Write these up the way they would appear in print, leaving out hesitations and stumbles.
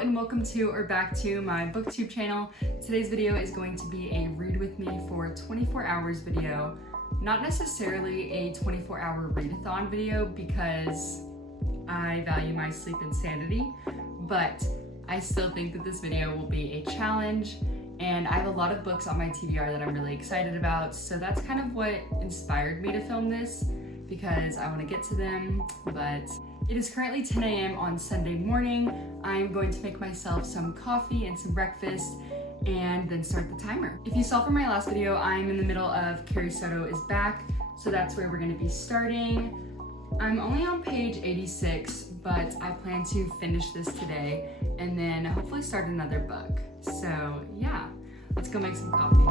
and welcome to or back to my booktube channel. Today's video is going to be a read with me for 24 hours video. Not necessarily a 24-hour readathon video because I value my sleep and sanity, but I still think that this video will be a challenge, and I have a lot of books on my TBR that I'm really excited about, so that's kind of what inspired me to film this, because I want to get to them. But it is currently 10 a.m. on Sunday morning. I'm going to make myself some coffee and some breakfast and then start the timer. If you saw from my last video, I'm in the middle of Carrie Soto is Back, so that's where we're going to be starting. I'm only on page 86, but I plan to finish this today and then hopefully start another book. So yeah, let's go make some coffee.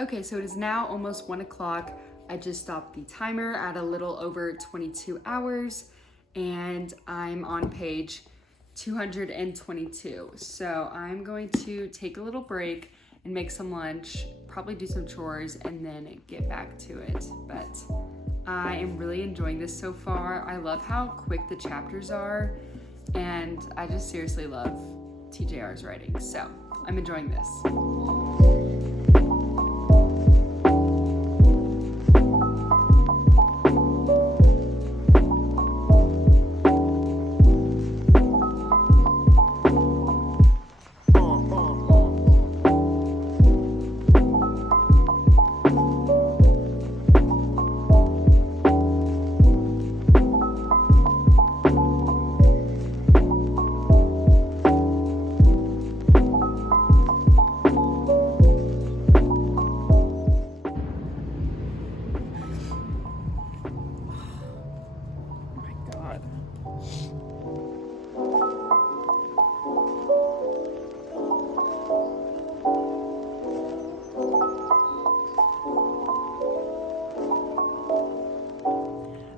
Okay, so it is now almost 1 o'clock. I just stopped the timer at a little over 22 hours and I'm on page 222. So I'm going to take a little break and make some lunch, probably do some chores, and then get back to it. But I am really enjoying this so far. I love how quick the chapters are, and I just seriously love TJR's writing. So I'm enjoying this.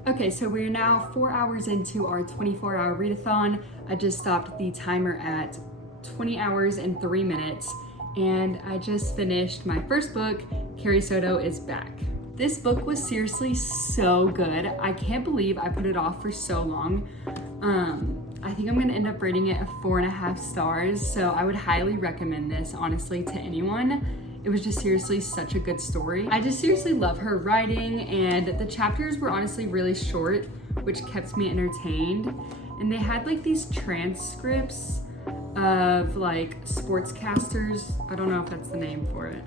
Okay, so we're now 4 hours into our 24-hour readathon. I just stopped the timer at 20 hours and 3 minutes, and I just finished my first book, Carrie Soto is Back. This book was seriously so good. I can't believe I put it off for so long. I think I'm gonna end up rating it a 4.5 stars, so I would highly recommend this, honestly, to anyone. It was just seriously such a good story. I just seriously love her writing, and the chapters were honestly really short, which kept me entertained. And they had like these transcripts of like sportscasters, I don't know if that's the name for it,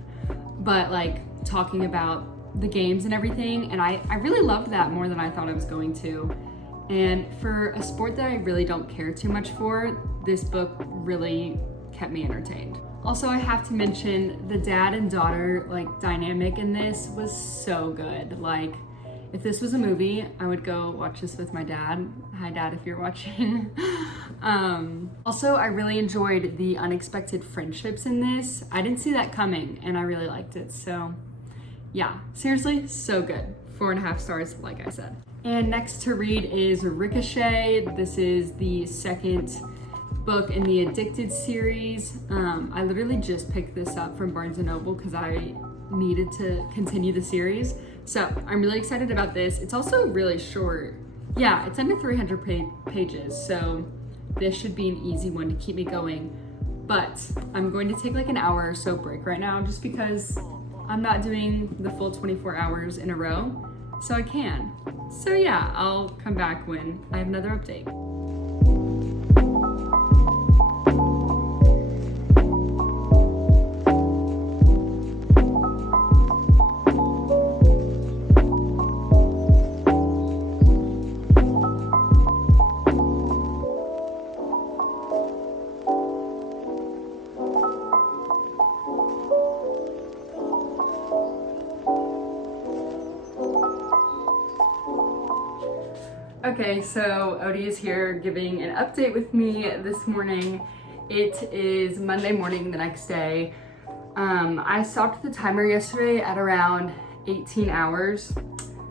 but like talking about the games and everything. And I really loved that more than I thought I was going to. And for a sport that I really don't care too much for, this book really kept me entertained. Also, I have to mention the dad and daughter like dynamic in this was so good. Like, if this was a movie, I would go watch this with my dad. Hi Dad, if you're watching. Also, I really enjoyed the unexpected friendships in this. I didn't see that coming and I really liked it. So yeah, seriously, so good. 4.5 stars, like I said. And next to read is Ricochet. This is the second book in the Addicted series. I literally just picked this up from Barnes & Noble because I needed to continue the series. So I'm really excited about this. It's also really short. Yeah, it's under 300 pages, so this should be an easy one to keep me going. But I'm going to take like an hour or so break right now just because I'm not doing the full 24 hours in a row, so I can. So yeah, I'll come back when I have another update. Okay, so Odie is here giving an update with me this morning. It is Monday morning, the next day. I stopped the timer yesterday at around 18 hours.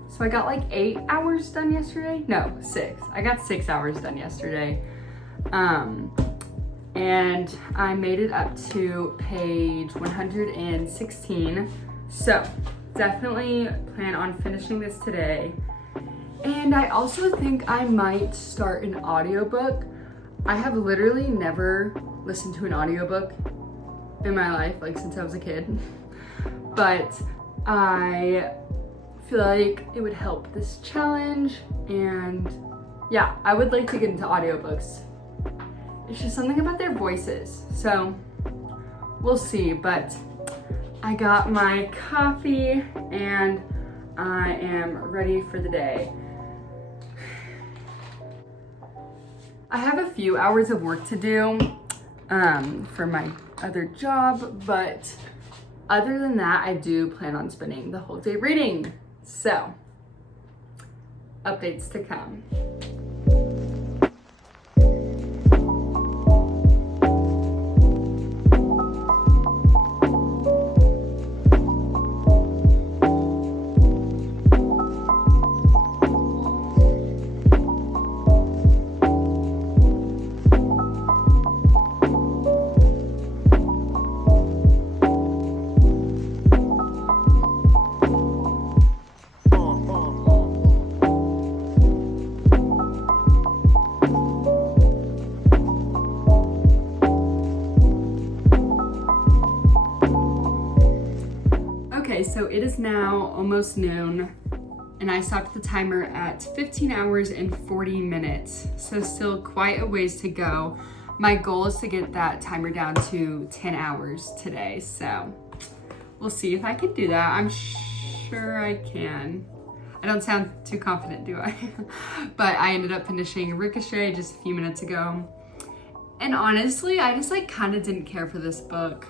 So I got like 8 hours done yesterday. No, 6. I got 6 hours done yesterday. And I made it up to page 116. So definitely plan on finishing this today. And I also think I might start an audiobook. I have literally never listened to an audiobook in my life, like since I was a kid. But I feel like it would help this challenge. And yeah, I would like to get into audiobooks. It's just something about their voices. So we'll see, but I got my coffee and I am ready for the day. I have a few hours of work to do for my other job, but other than that, I do plan on spending the whole day reading. So, updates to come. Okay, so it is now almost noon and I stopped the timer at 15 hours and 40 minutes. So still quite a ways to go. My goal is to get that timer down to 10 hours today. So we'll see if I can do that. I'm sure I can. I don't sound too confident, do I? But I ended up finishing Ricochet just a few minutes ago. And honestly, I just like kind of didn't care for this book.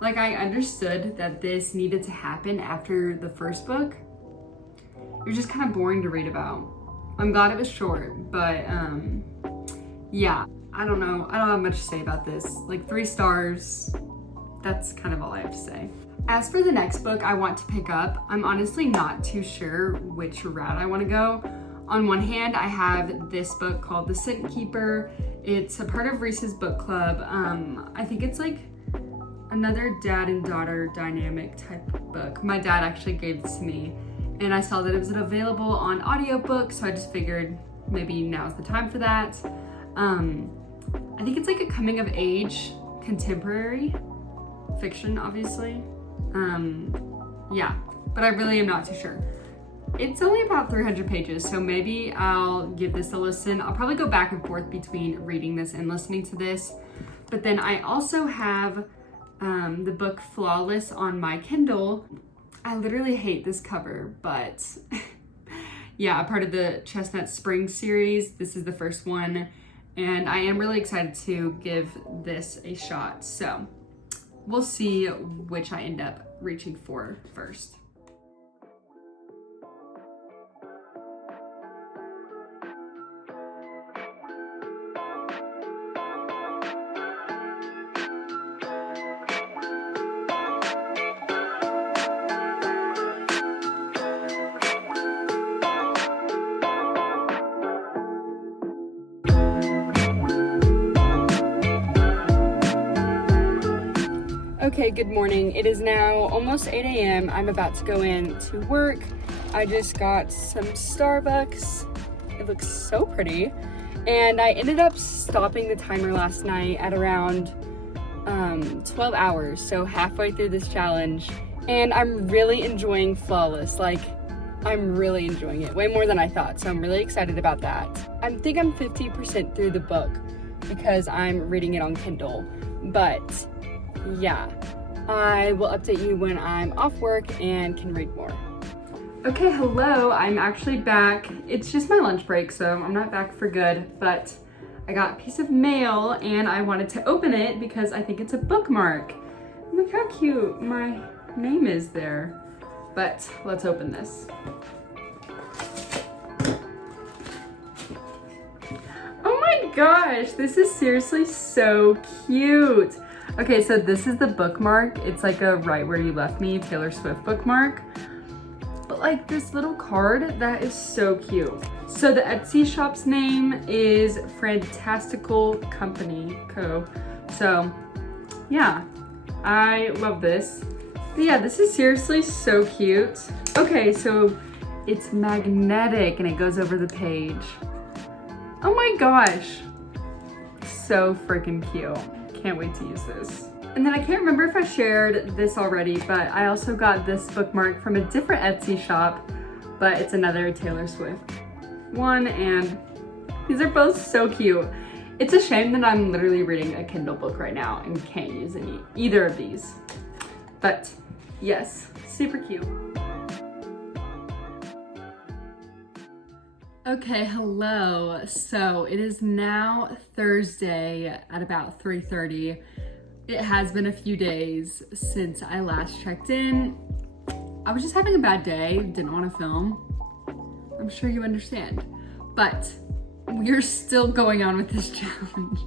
Like I understood that this needed to happen after the first book. It was just kind of boring to read about. I'm glad it was short, but yeah, I don't know. I don't have much to say about this. Like 3 stars, that's kind of all I have to say. As for the next book I want to pick up, I'm honestly not too sure which route I want to go. On one hand, I have this book called The Scent Keeper. It's a part of Reese's book club. I think it's like another dad and daughter dynamic type book. My dad actually gave this to me and I saw that it was available on audiobook, so I just figured maybe now's the time for that. I think it's like a coming of age contemporary fiction, obviously. Yeah, but I really am not too sure. It's only about 300 pages, so maybe I'll give this a listen. I'll probably go back and forth between reading this and listening to this. But then I also have the book Flawless on my Kindle. I literally hate this cover, but yeah, a part of the Chestnut Spring series. This is the first one, and I am really excited to give this a shot. So we'll see which I end up reaching for first. Okay, good morning. It is now almost 8 a.m. I'm about to go in to work. I just got some Starbucks. It looks so pretty. And I ended up stopping the timer last night at around 12 hours, so halfway through this challenge, and I'm really enjoying Flawless. Like, I'm really enjoying it, way more than I thought, so I'm really excited about that. I think I'm 50% through the book because I'm reading it on Kindle, but yeah, I will update you when I'm off work and can read more. Okay, hello, I'm actually back. It's just my lunch break, so I'm not back for good, but I got a piece of mail and I wanted to open it because I think it's a bookmark. Look how cute my name is there. But let's open this. Oh my gosh, this is seriously so cute. Okay, so this is the bookmark. It's like a Right Where You Left Me Taylor Swift bookmark. But like this little card, that is so cute. So the Etsy shop's name is Fantastical Company Co. So yeah, I love this. But yeah, this is seriously so cute. Okay, so it's magnetic and it goes over the page. Oh my gosh, so freaking cute. Can't wait to use this. And then I can't remember if I shared this already, but I also got this bookmark from a different Etsy shop, but it's another Taylor Swift one, and these are both so cute. It's a shame that I'm literally reading a Kindle book right now and can't use either of these. But yes, super cute. Okay, hello. So it is now Thursday at about 3:30. It has been a few days since I last checked in. I was just having a bad day, didn't want to film. I'm sure you understand, but we're still going on with this challenge.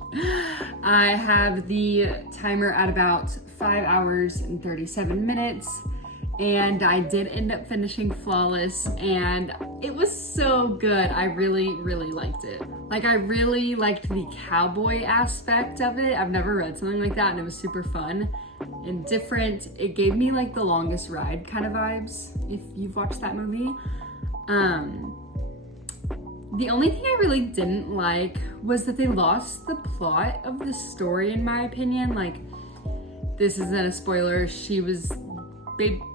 I have the timer at about 5 hours and 37 minutes, and I did end up finishing Flawless, and it was so good. I really, really liked it. Like, I really liked the cowboy aspect of it. I've never read something like that, and it was super fun and different. It gave me like The Longest Ride kind of vibes, if you've watched that movie. The only thing I really didn't like was that they lost the plot of the story, in my opinion. Like, this isn't a spoiler. She was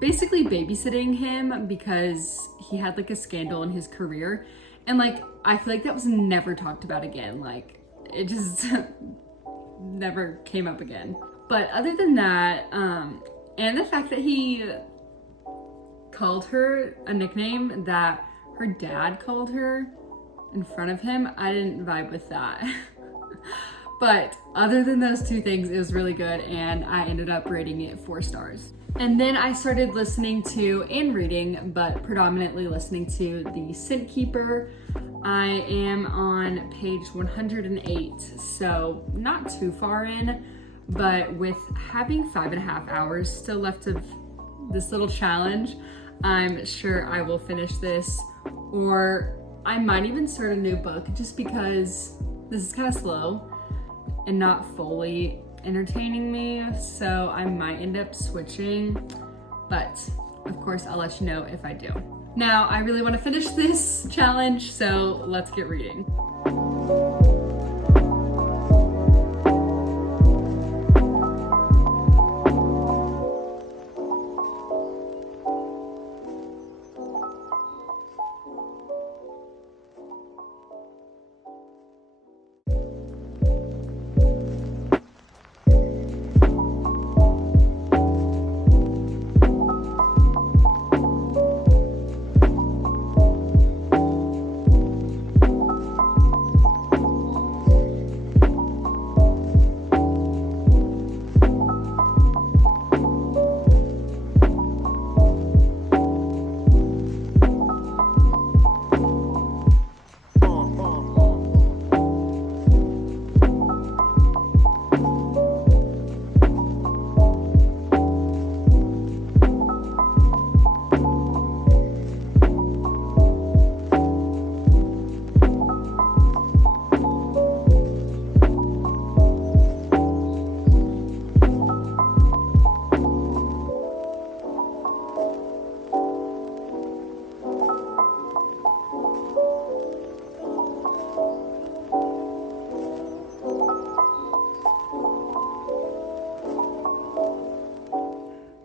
basically babysitting him because he had like a scandal in his career. And like, I feel like that was never talked about again. Like, it just never came up again. But other than that, and the fact that he called her a nickname that her dad called her in front of him, I didn't vibe with that. But other than those two things, it was really good, and I ended up rating it 4 stars. And then I started listening to and reading, but predominantly listening to The Scent Keeper. I am on page 108, so not too far in, but with having 5.5 hours still left of this little challenge, I'm sure I will finish this, or I might even start a new book just because this is kind of slow and not fully entertaining me, so I might end up switching, but of course I'll let you know if I do. Now, I really want to finish this challenge, so let's get reading.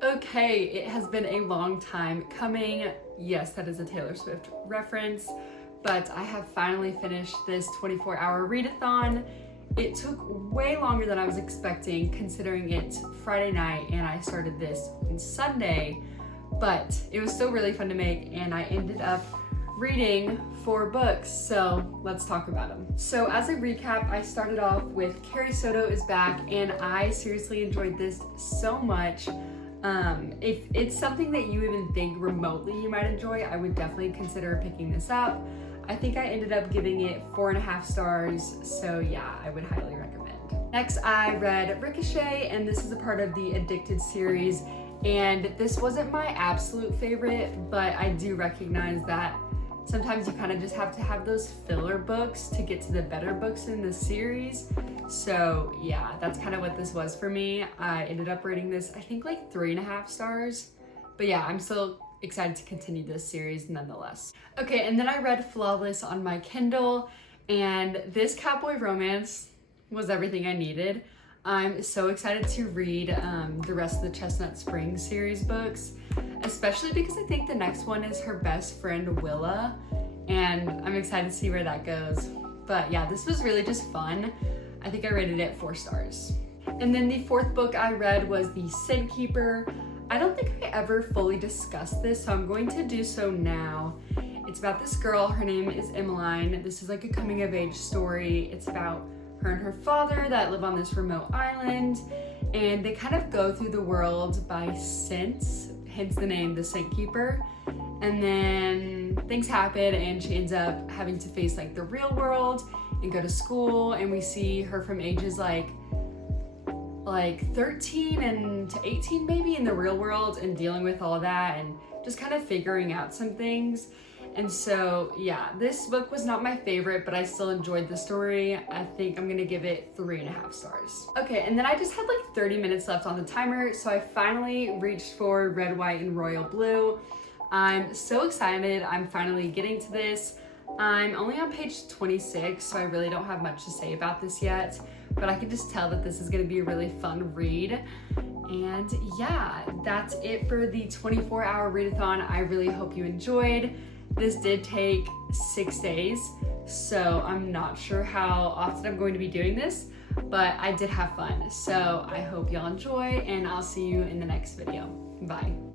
Okay, it has been a long time coming. Yes, that is a Taylor Swift reference, but I have finally finished this 24-hour readathon. It took way longer than I was expecting, considering it's Friday night and I started this on Sunday, but it was still really fun to make, and I ended up reading 4 books, so let's talk about them. So as a recap, I started off with Carrie Soto is Back, and I seriously enjoyed this so much. If it's something that you even think remotely you might enjoy, I would definitely consider picking this up. I think I ended up giving it 4.5 stars, so yeah, I would highly recommend. Next, I read Ricochet, and this is a part of the Addicted series, and this wasn't my absolute favorite, but I do recognize that sometimes you kind of just have to have those filler books to get to the better books in the series. So yeah, that's kind of what this was for me. I ended up rating this, I think, like 3.5 stars. But yeah, I'm still excited to continue this series nonetheless. Okay, and then I read Flawless on my Kindle, and this cowboy romance was everything I needed. I'm so excited to read the rest of the Chestnut Springs series books, especially because I think the next one is her best friend Willa, and I'm excited to see where that goes. But yeah, this was really just fun. I think I rated it 4 stars. And then the 4th book I read was The Scent Keeper. I don't think I ever fully discussed this, so I'm going to do so now. It's about this girl, her name is Emmeline. This is like a coming of age story. It's about her and her father that live on this remote island, and they kind of go through the world by scents, hence the name The Scent Keeper. And then things happen and she ends up having to face like the real world and go to school, and we see her from ages like 13 and to 18 maybe in the real world, and dealing with all of that and just kind of figuring out some things. And so yeah, this book was not my favorite, but I still enjoyed the story. I think I'm gonna give it 3.5 stars. Okay, and then I just had like 30 minutes left on the timer, so I finally reached for Red, White, and Royal Blue. I'm so excited. I'm finally getting to this. I'm only on page 26, so I really don't have much to say about this yet, but I can just tell that this is gonna be a really fun read. And yeah, that's it for the 24-hour readathon. I really hope you enjoyed. This did take 6 days, so I'm not sure how often I'm going to be doing this, but I did have fun. So I hope y'all enjoy, and I'll see you in the next video. Bye.